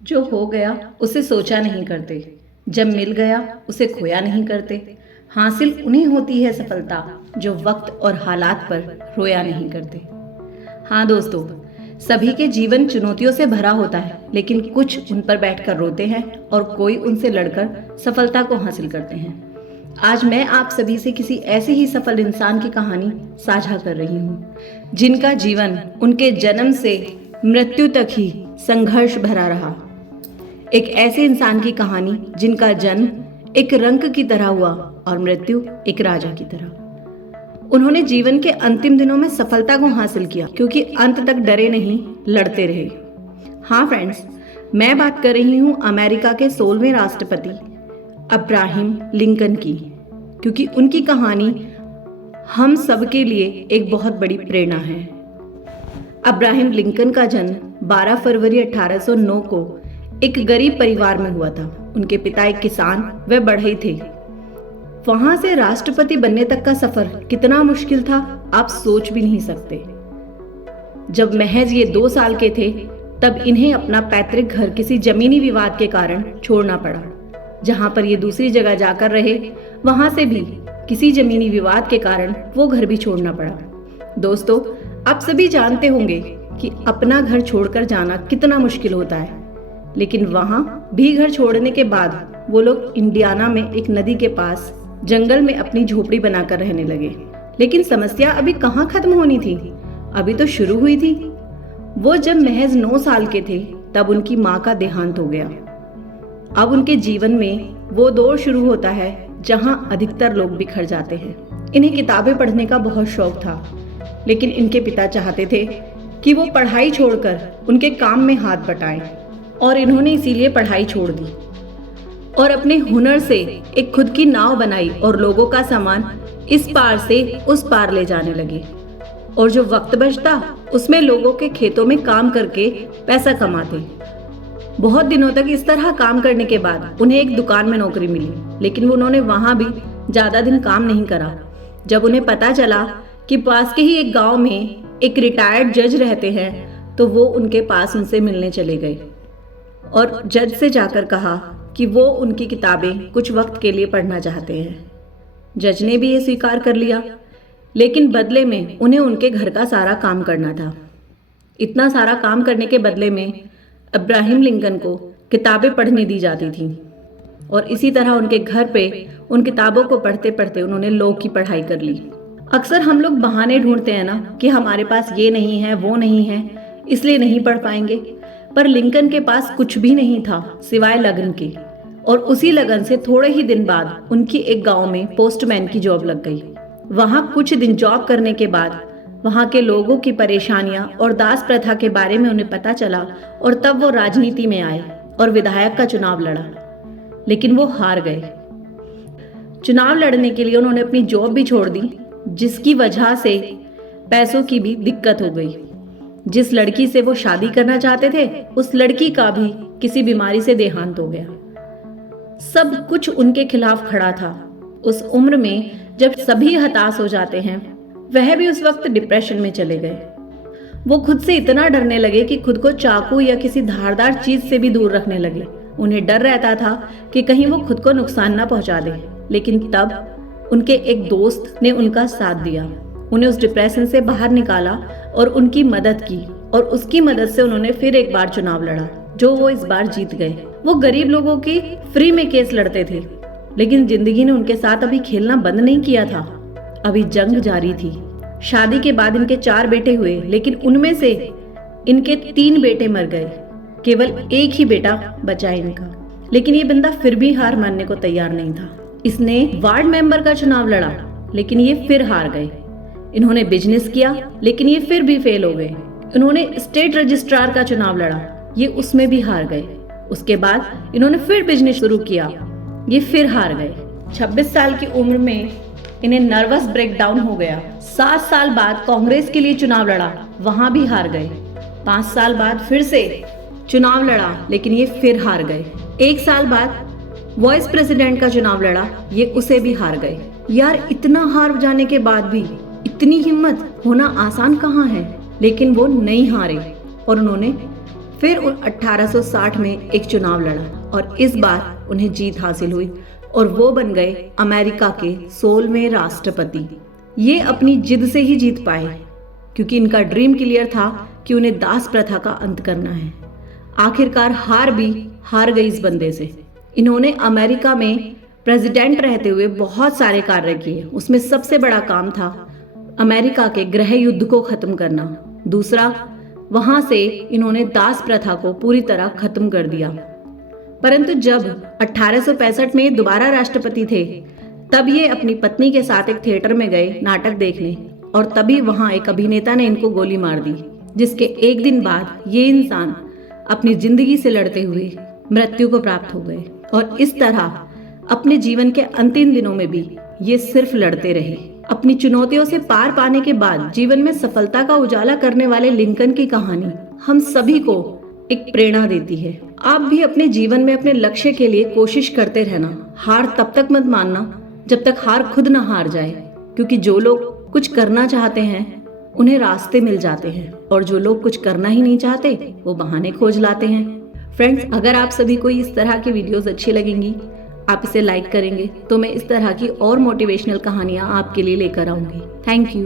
जो हो गया उसे सोचा नहीं करते, जब मिल गया उसे खोया नहीं करते। हासिल उन्हें होती है सफलता जो वक्त और हालात पर रोया नहीं करते। हाँ दोस्तों, सभी के जीवन चुनौतियों से भरा होता है, लेकिन कुछ उन पर बैठकर रोते हैं और कोई उनसे लड़कर सफलता को हासिल करते हैं। आज मैं आप सभी से किसी ऐसे ही सफल इंसान की कहानी साझा कर रही हूँ, जिनका जीवन उनके जन्म से मृत्यु तक ही संघर्ष भरा रहा। एक ऐसे इंसान की कहानी जिनका जन्म एक रंक की तरह हुआ और मृत्यु एक राजा की तरह। उन्होंने जीवन के अंतिम दिनों में सफलता को हासिल किया, क्योंकि अंत तक डरे नहीं, लड़ते रहे। हाँ फ्रेंड्स, मैं बात कर रही हूँ अमेरिका के 16वें राष्ट्रपति अब्राहम लिंकन की, क्योंकि उनकी कहानी हम सबके लिए एक बहुत बड़ी प्रेरणा है। अब्राहम लिंकन का जन्म 12 फरवरी 1809 को एक गरीब परिवार में हुआ था। उनके पिता एक किसान व बढ़ई थे। वहां से राष्ट्रपति बनने तक का सफर कितना मुश्किल था, आप सोच भी नहीं सकते। जब महज ये 2 साल के थे, तब इन्हें अपना पैतृक घर किसी जमीनी विवाद के कारण छोड़ना पड़ा। जहां पर ये दूसरी जगह जाकर रहे, वहां से भी किसी जमीनी विवाद के कारण वो घर भी छोड़ना पड़ा। दोस्तों, आप सभी जानते होंगे कि अपना घर छोड़कर जाना कितना मुश्किल होता है, लेकिन वहां भी घर छोड़ने के बाद वो लोग इंडियाना में एक नदी के पास जंगल में अपनी झोपड़ी बनाकर रहने लगे। लेकिन समस्या अभी कहाँ खत्म होनी थी, अभी तो शुरू हुई थी। वो जब महज 9 साल के थे, तब उनकी माँ का देहांत हो गया। अब उनके जीवन में वो दौर शुरू होता है जहां अधिकतर लोग बिखर जाते हैं। इन्हें किताबें पढ़ने का बहुत शौक था, लेकिन इनके पिता चाहते थे कि वो पढ़ाई छोड़कर उनके काम में हाथ बटाएं, और इन्होंने इसीलिए पढ़ाई छोड़ दी और अपने हुनर से एक खुद की नाव बनाई और लोगों का सामान इस पार से उस पार ले जाने लगे। और जो वक्त बचता उसमें लोगों के खेतों में काम करके पैसा कमाते। बहुत दिनों तक इस तरह काम करने के बाद उन्हें एक दुकान में नौकरी मिली, लेकिन उन्होंने वहां भी ज्यादा दिन काम नहीं करा। जब उन्हें पता चला कि पास के ही एक गांव में एक रिटायर्ड जज रहते हैं, तो वो उनके पास उनसे मिलने चले गए और जज से जाकर कहा कि वो उनकी किताबें कुछ वक्त के लिए पढ़ना चाहते हैं। जज ने भी ये स्वीकार कर लिया, लेकिन बदले में उन्हें उनके घर का सारा काम करना था। इतना सारा काम करने के बदले में अब्राहम लिंकन को किताबें पढ़ने दी जाती थीं, और इसी तरह उनके घर पे उन किताबों को पढ़ते पढ़ते उन्होंने लॉ की पढ़ाई कर ली। अक्सर हम लोग बहाने ढूंढते हैं ना कि हमारे पास ये नहीं है, वो नहीं है, इसलिए नहीं पढ़ पाएंगे। पर लिंकन के पास कुछ भी नहीं था सिवाय लगन के, और उसी लगन से थोड़े ही दिन बाद उनकी एक गांव में पोस्टमैन की जॉब लग गई। वहां कुछ दिन जॉब करने के बाद वहां के लोगों की परेशानियां और दास प्रथा के बारे में उन्हें पता चला, और तब वो राजनीति में आए और विधायक का चुनाव लड़ा, लेकिन वो हार गए। चुनाव लड़ने के लिए उन्होंने अपनी जॉब भी छोड़ दी, जिसकी वजह से पैसों की भी दिक्कत हो गई। जिस लड़की से वो शादी करना चाहते थे, उस लड़की का भी किसी बीमारी से देहांत हो गया। सब कुछ उनके खिलाफ खड़ा था। उस उम्र में जब सभी हताश हो जाते हैं, वह भी उस वक्त डिप्रेशन में चले गए। वो खुद से इतना डरने लगे कि खुद को चाकू या किसी धारदार चीज से भी दूर रखने लगे। उन्हें डर रहता था कि कहीं वो खुद को नुकसान ना पहुंचा दे। लेकिन तब उनके एक दोस्त ने उनका साथ दिया, उन्हें उस डिप्रेशन से बाहर निकाला और उनकी मदद की, और उसकी मदद से उन्होंने फिर एक बार चुनाव लड़ा, जो वो इस बार जीत गए। वो गरीब लोगों की फ्री में केस लड़ते थे, लेकिन जिंदगी ने उनके साथ अभी खेलना बंद नहीं किया था। अभी जंग जारी थी। शादी के बाद इनके 4 बेटे हुए, लेकिन उनमें से इनके 3 बेटे मर गए। केवल एक ही बेटा बचा इनका। लेकिन ये बंदा फिर भी हार मानने को तैयार नहीं था। इसने वार्ड मेंबर का चुनाव लड़ा, लेकिन ये फिर हार गए। इन्होंने बिजनेस किया, लेकिन ये फिर भी फेल हो गए। इन्होंने स्टेट रजिस्ट्रार का चुनाव लड़ा, ये उसमें भी हार गए। उसके बाद इन्होंने फिर बिजनेस शुरू किया, ये फिर हार गए। 26 साल की उम्र में इन्हें नर्वस ब्रेकडाउन हो गया। 7 साल बाद कांग्रेस के लिए चुनाव लड़ा, वहां भी हार गए। 5 साल बाद फिर से चुनाव लड़ा, लेकिन ये फिर हार गए। 1 साल बाद वाइस प्रेसिडेंट का चुनाव लड़ा, ये उसे भी हार गए। यार, इतना हार जाने के बाद भी इतनी हिम्मत होना आसान कहाँ है। लेकिन वो नहीं हारे और उन्होंने फिर 1860 में एक चुनाव लड़ा और इस बार उन्हें जीत हासिल हुई और वो बन गए अमेरिका के 16वें राष्ट्रपति। ये अपनी जिद से ही जीत पाए क्योंकि इनका ड्रीम क्लियर था कि उन्हें दास प्रथा का अंत करना है। आखिरकार हार गई इस बंदे से। इन्होंने अमेरिका में प्रेसिडेंट रहते हुए बहुत सारे कार्य किए। उसमें सबसे बड़ा काम था अमेरिका के गृह युद्ध को खत्म करना। दूसरा, वहां से इन्होंने दास प्रथा को पूरी तरह खत्म कर दिया। परंतु जब 1865 में दोबारा राष्ट्रपति थे, तब ये अपनी पत्नी के साथ एक थिएटर में गए नाटक देखने और तभी वहां एक अभिनेता ने इनको गोली मार दी, जिसके एक दिन बाद ये इंसान अपनी जिंदगी से लड़ते हुए मृत्यु को प्राप्त हो गए। और इस तरह अपने जीवन के अंतिम दिनों में भी ये सिर्फ लड़ते रहे। अपनी चुनौतियों से पार पाने के बाद जीवन में सफलता का उजाला करने वाले लिंकन की कहानी हम सभी को एक प्रेरणा देती है। आप भी अपने जीवन में अपने लक्ष्य के लिए कोशिश करते रहना। हार तब तक मत मानना जब तक हार खुद ना हार जाए, क्योंकि जो लोग कुछ करना चाहते हैं उन्हें रास्ते मिल जाते हैं और जो लोग कुछ करना ही नहीं चाहते वो बहाने खोज लाते हैं। फ्रेंड्स, अगर आप सभी को इस तरह की वीडियोस अच्छी लगेंगी, आप इसे लाइक करेंगे तो मैं इस तरह की और मोटिवेशनल कहानियां आपके लिए लेकर आऊंगी। Thank you.